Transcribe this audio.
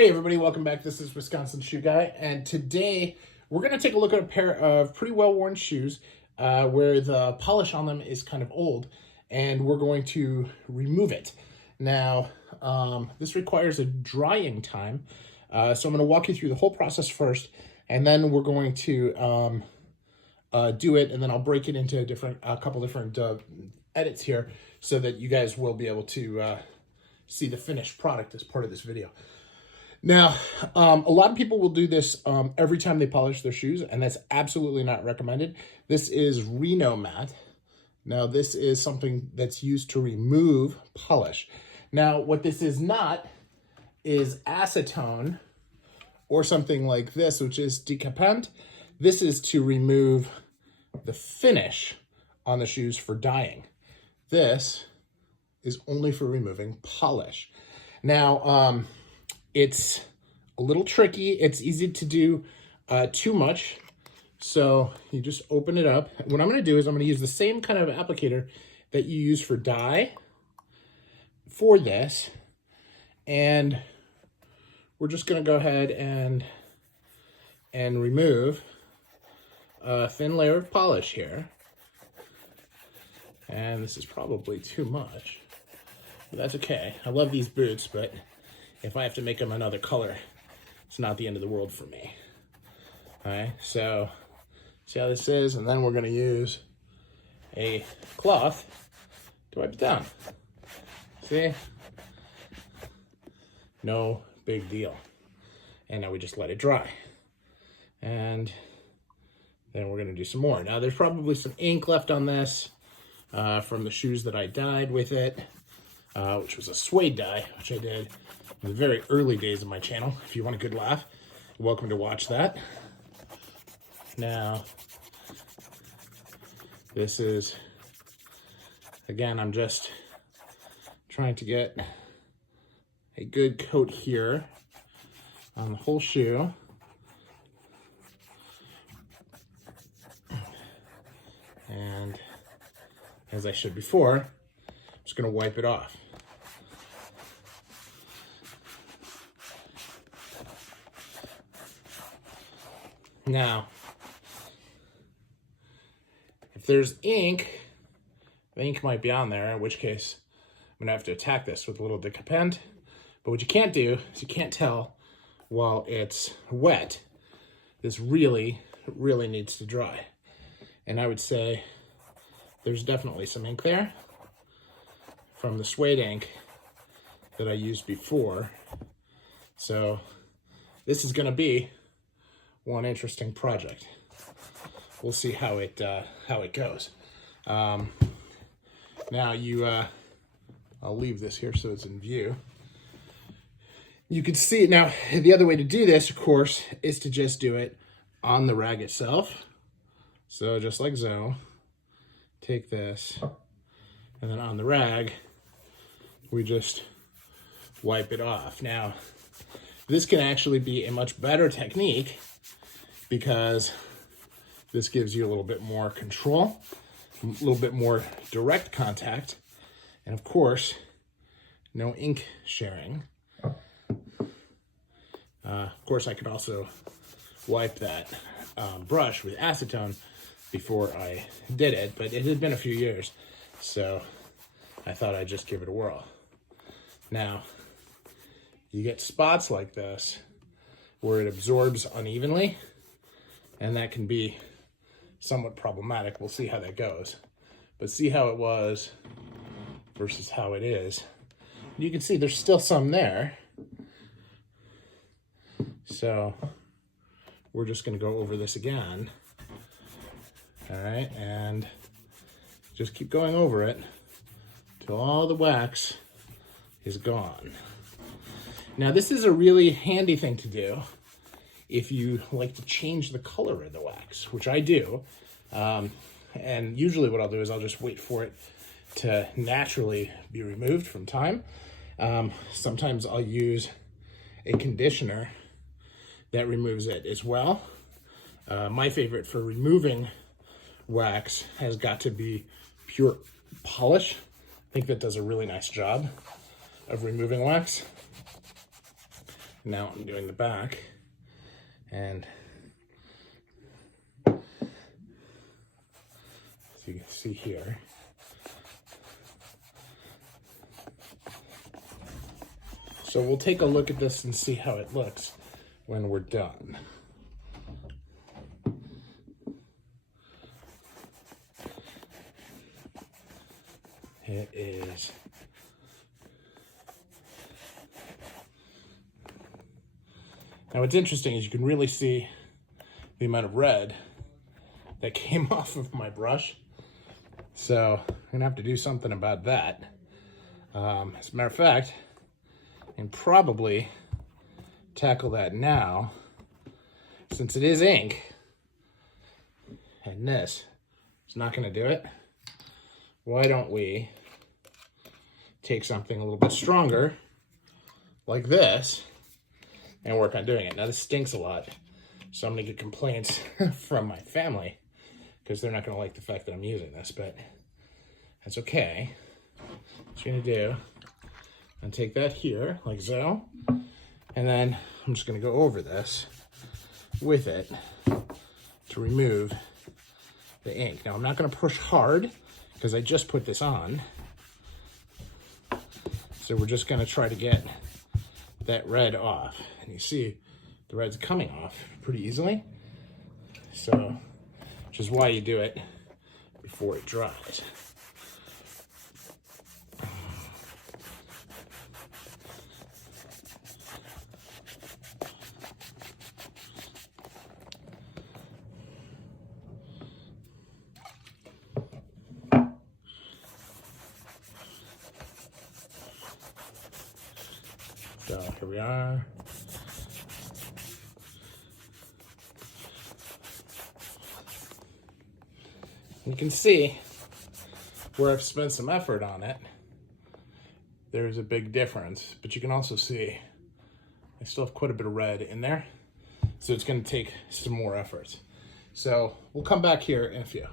Hey everybody, welcome back. This is Wisconsin Shoe Guy, and today we're going to take a look at a pair of pretty well-worn shoes where the polish on them is kind of old, and we're going to remove it. Now, this requires a drying time, so I'm going to walk you through the whole process first, and then we're going to do it, and then I'll break it into a couple different edits here so that you guys will be able to see the finished product as part of this video. Now, a lot of people will do this every time they polish their shoes, and that's absolutely not recommended. This is Reno Matte. Now, this is something that's used to remove polish. Now, what this is not is acetone or something like this, which is decapant. This is to remove the finish on the shoes for dyeing. This is only for removing polish. Now, it's a little tricky. It's easy to do too much. So you just open it up. What I'm going to do is I'm going to use the same kind of applicator that you use for dye for this. And we're just going to go ahead and remove a thin layer of polish here. And this is probably too much, but that's okay. I love these boots, but if I have to make them another color, it's not the end of the world for me. All right, so see how this is? And then we're gonna use a cloth to wipe it down. See? No big deal. And now we just let it dry. And then we're gonna do some more. Now there's probably some ink left on this from the shoes that I dyed with it, which was a suede dye, which I did in the very early days of my channel. If you want a good laugh, you're welcome to watch that. Now, this is, again, I'm just trying to get a good coat here on the whole shoe. And as I showed before, I'm just gonna wipe it off. Now, if there's ink, the ink might be on there, in which case I'm gonna have to attack this with a little decapant. But what you can't do is you can't tell while it's wet. This really needs to dry. And I would say there's definitely some ink there from the suede ink that I used before. So this is gonna be one interesting project. We'll see how it goes. Now I'll leave this here so it's in view. You can see it now. The other way to do this, of course, is to just do it on the rag itself. So just like so, take this, and then on the rag, we just wipe it off. Now, this can actually be a much better technique because this gives you a little bit more control, a little bit more direct contact, and of course, no ink sharing. Of course, I could also wipe that brush with acetone before I did it, but it had been a few years, so I thought I'd just give it a whirl. Now, you get spots like this where it absorbs unevenly, and that can be somewhat problematic. We'll see how that goes. But see how it was versus how it is. You can see there's still some there. So we're just gonna go over this again. All right, and just keep going over it till all the wax is gone. Now this is a really handy thing to do if you like to change the color of the wax, which I do. And usually what I'll do is I'll just wait for it to naturally be removed from time. Sometimes I'll use a conditioner that removes it as well. My favorite for removing wax has got to be Pure Polish. I think that does a really nice job of removing wax. Now I'm doing the back, and as you can see here, so we'll take a look at this and see how it looks when we're done. It is now what's interesting is you can really see the amount of red that came off of my brush. So I'm gonna have to do something about that. As a matter of fact, I can probably tackle that now, since it is ink, and this is not gonna do it. Why don't we take something a little bit stronger, like this, and work on doing it. Now this stinks a lot, so I'm gonna get complaints from my family, because they're not gonna like the fact that I'm using this, but that's okay. What you're gonna do, and take that here, like so, and then I'm just gonna go over this with it to remove the ink. Now I'm not gonna push hard, because I just put this on. So we're just gonna try to get that red off. And you see the red's coming off pretty easily. So, which is why you do it before it dries. So here we are. You can see where I've spent some effort on it. There's a big difference, but you can also see I still have quite a bit of red in there. So it's gonna take some more effort. So we'll come back here in a few.